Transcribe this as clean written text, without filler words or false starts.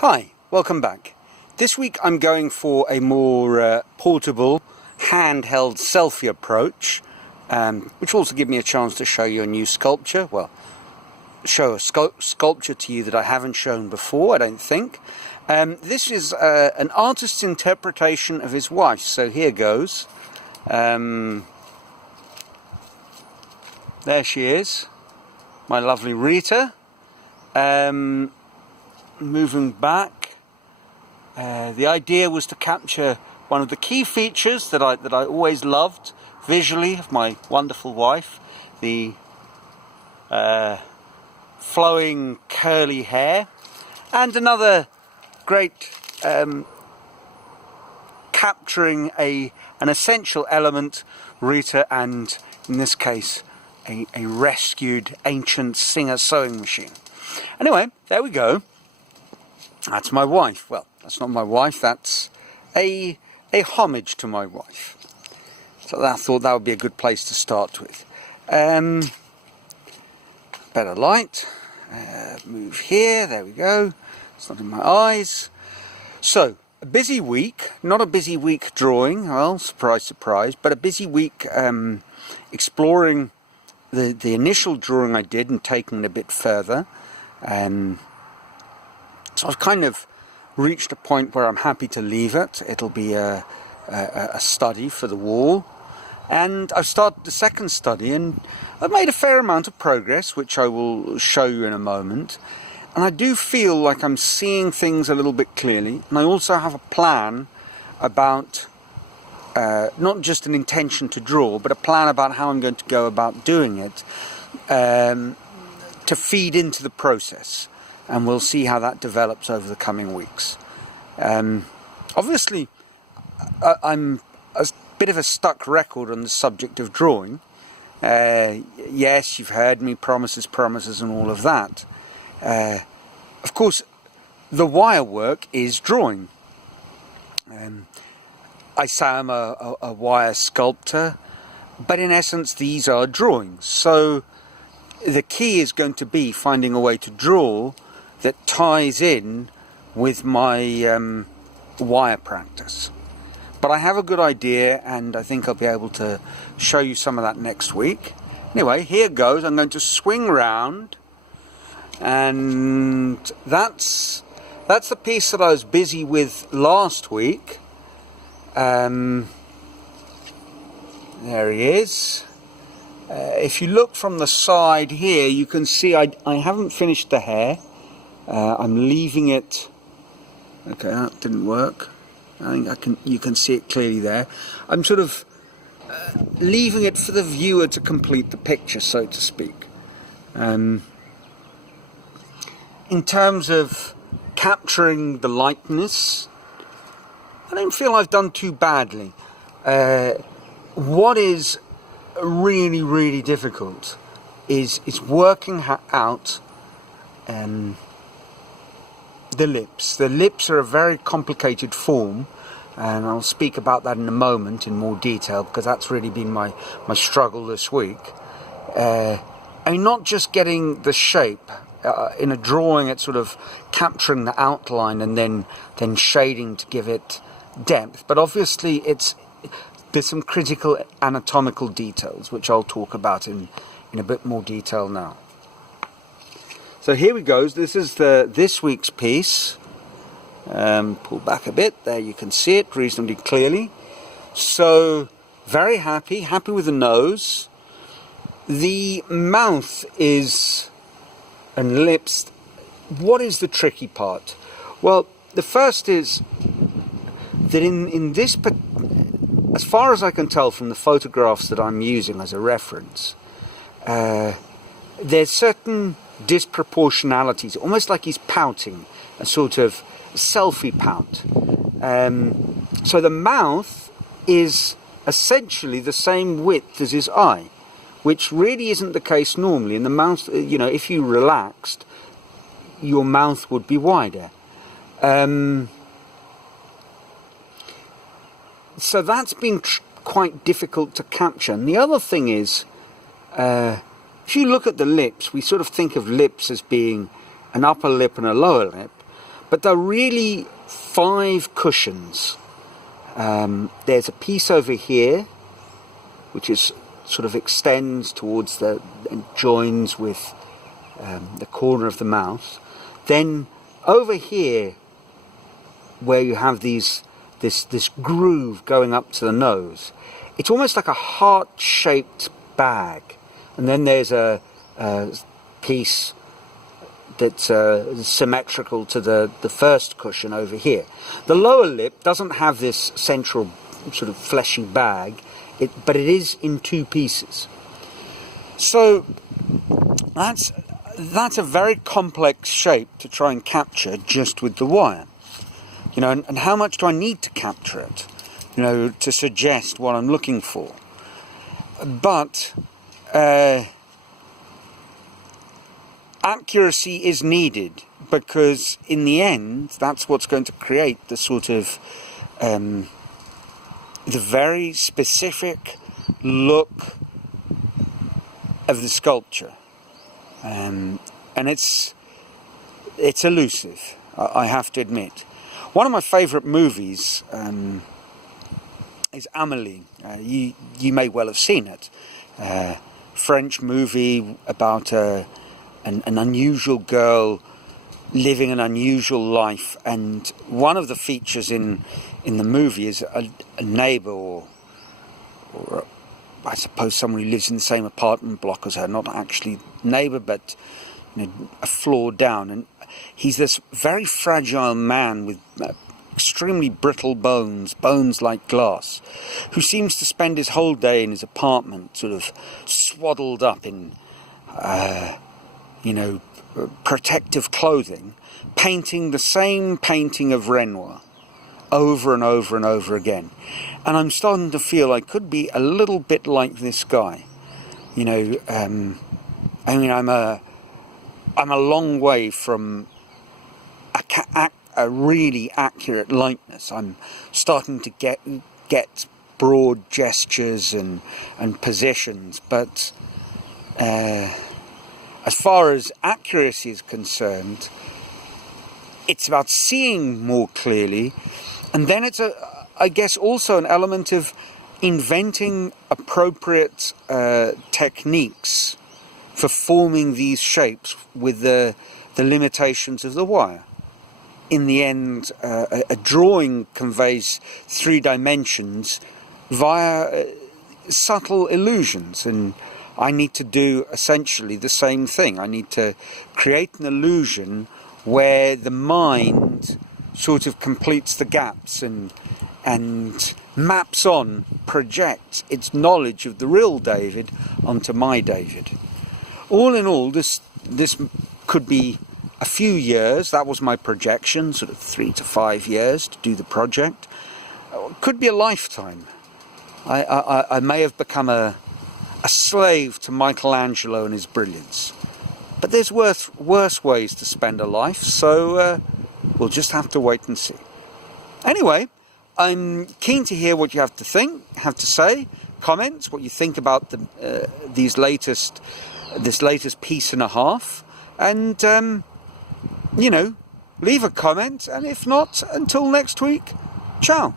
Hi, welcome back. This week I'm going for a more portable, handheld selfie approach, which will also give me a chance to show you a new sculpture. Well, show a sculpture to you that I haven't shown before, I don't think. This is an artist's interpretation of his wife, so here goes. There she is, my lovely Rita. Moving back, the idea was to capture one of the key features that I always loved visually of my wonderful wife, the flowing curly hair, and another great capturing an essential element, Rita, and in this case a rescued ancient Singer sewing machine. Anyway, there we go. That's my wife. Well, that's not my wife, that's a homage to my wife. So I thought that would be a good place to start with. Better light. Move here, there we go. It's not in my eyes. So, a busy week. Not a busy week drawing, well, surprise, surprise, but a busy week exploring the initial drawing I did and taking it a bit further. So I've kind of reached a point where I'm happy to leave it. It'll be a study for the wall. And I've started the second study, and I've made a fair amount of progress, which I will show you in a moment. And I do feel like I'm seeing things a little bit clearly. And I also have a plan about, not just an intention to draw, but a plan about how I'm going to go about doing it to feed into the process. And we'll see how that develops over the coming weeks. Obviously, I'm a bit of a stuck record on the subject of drawing. Yes, you've heard me, promises, and all of that. Of course, the wire work is drawing. I say I'm a wire sculptor, but in essence these are drawings. So the key is going to be finding a way to draw that ties in with my wire practice. But I have a good idea, and I think I'll be able to show you some of that next week. Anyway, here goes. I'm going to swing round, and that's the piece that I was busy with last week. There he is. If you look from the side here, you can see I haven't finished the hair. I'm leaving it. Okay, that didn't work. I think you can see it clearly there. I'm sort of leaving it for the viewer to complete the picture, so to speak. In terms of capturing the likeness, I don't feel I've done too badly. What is really, really difficult is working out the lips. The lips are a very complicated form, and I'll speak about that in a moment in more detail, because that's really been my struggle this week. I mean, not just getting the shape in a drawing, it's sort of capturing the outline and then shading to give it depth, but obviously there's some critical anatomical details which I'll talk about in a bit more detail now. So here we go. This is this week's piece. Pull back a bit. There you can see it reasonably clearly. So very happy with the nose. The mouth and lips. What is the tricky part? Well, the first is that in this, as far as I can tell from the photographs that I'm using as a reference, there's certain disproportionalities, almost like he's pouting, a sort of selfie pout. So the mouth is essentially the same width as his eye, which really isn't the case normally. In the mouth, if you relaxed, your mouth would be wider. So that's been quite difficult to capture. And the other thing is, if you look at the lips, we sort of think of lips as being an upper lip and a lower lip, But they're really 5 cushions. There's a piece over here, which is sort of extends towards and joins with the corner of the mouth. Then over here, where you have this groove going up to the nose, it's almost like a heart-shaped bag. And then there's a piece that's symmetrical to the first cushion over here. The lower lip doesn't have this central sort of fleshy bag, but it is in 2 pieces. So that's a very complex shape to try and capture just with the wire. You know, and how much do I need to capture it, you know, to suggest what I'm looking for? But accuracy is needed, because in the end, that's what's going to create the sort of the very specific look of the sculpture, and it's elusive, I have to admit. One of my favourite movies is Amélie. You may well have seen it. French movie about an unusual girl living an unusual life, and one of the features in the movie is a neighbour, or I suppose someone who lives in the same apartment block as her, not actually neighbour, but you know, a floor down, and he's this very fragile man with extremely brittle bones like glass, who seems to spend his whole day in his apartment sort of swaddled up in protective clothing, painting the same painting of Renoir over and over and over again. And I'm starting to feel I could be a little bit like this guy. You know, I'm a long way from a really accurate likeness. I'm starting to get broad gestures and positions, but as far as accuracy is concerned, it's about seeing more clearly, and then it's I guess also an element of inventing appropriate techniques for forming these shapes with the limitations of the wire. In the end, a drawing conveys 3 dimensions via subtle illusions, and I need to do essentially the same thing. I need to create an illusion where the mind sort of completes the gaps and maps on, projects its knowledge of the real David onto my David. All in all, this could be a few years. That was my projection, sort of 3 to 5 years to do the project. It could be a lifetime. I may have become a slave to Michelangelo and his brilliance. But there's worse ways to spend a life, so we'll just have to wait and see. Anyway, I'm keen to hear what you have to say, comments, what you think about this latest piece and a half, and leave a comment, and if not, until next week, ciao.